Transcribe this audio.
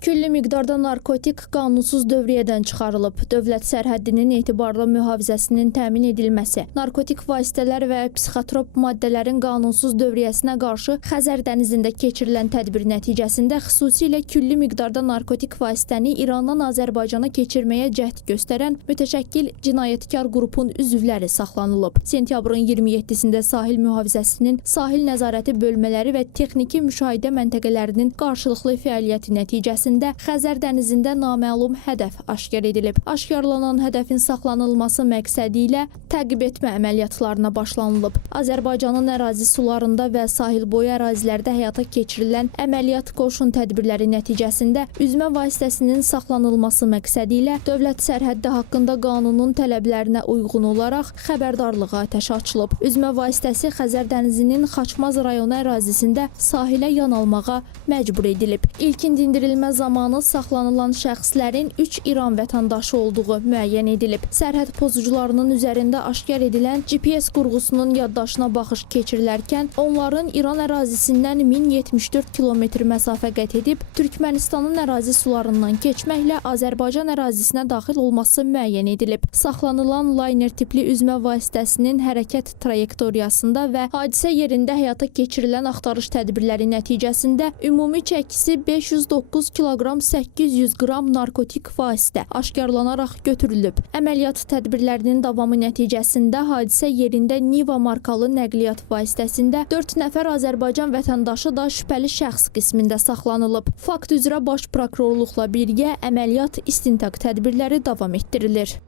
Külli miqdarda narkotik qanunsuz dövriyyədən çıxarılıb. Dövlət sərhəddinin etibarlı mühafizəsinin təmin edilməsi, narkotik vasitələr və psixotrop maddələrin qanunsuz dövriyyəsinə qarşı Xəzər dənizində keçirilən tədbir nəticəsində xüsusilə külli miqdarda narkotik vasitəni İrandan Azərbaycana keçirməyə cəhd göstərən mütəşəkkil cinayətkar qrupun üzvləri saxlanılıb. Sentyabrın 27-sində sahil mühafizəsinin sahil nəzarəti bölmələri və texniki müşahidə məntəqələrinin qarşılıqlı fəaliyyəti nəticəsində Xəzər dənizində naməlum hədəf aşkar edilib. Aşkarlanan hədəfin saxlanılması məqsədi ilə təqib etmə əməliyyatlarına başlanılıb. Azərbaycanın ərazi sularında və sahil boyu ərazilərdə həyata keçirilən əməliyyat qoşun tədbirləri nəticəsində üzmə vasitəsinin saxlanılması məqsədi ilə dövlət sərhəddi haqqında qanunun tələblərinə uyğun olaraq xəbərdarlığa atəş açılıb. Üzmə vasitəsi Xəzər dənizinin Xaçmaz rayonu ərazisində sahilə yan almağa məcbur edilib. İlkin dindirilmə zamanı saxlanılan şəxslərin 3 İran vətəndaşı olduğu müəyyən edilib. Sərhəd pozucularının üzərində aşkar edilən GPS qurğusunun yaddaşına baxış keçirilərkən onların İran ərazisindən 1074 kilometr məsafə qət edib Türkmənistanın ərazi sularından keçməklə Azərbaycan ərazisinə daxil olması müəyyən edilib. Saxlanılan layner tipli üzmə vasitəsinin hərəkət trayektoriyasında və hadisə yerində həyata keçirilən axtarış tədbirləri nəticəsində ümumi çəkisi 509 kiloqram 800 qram narkotik vasitə aşkarlanaraq götürülüb. Əməliyyat tədbirlərinin davamı nəticəsində hadisə yerində Niva markalı nəqliyyat vasitəsində 4 nəfər Azərbaycan vətəndaşı da şübhəli şəxs qismində saxlanılıb. Fakt üzrə baş prokurorluqla birgə əməliyyat istintaq tədbirləri davam etdirilir.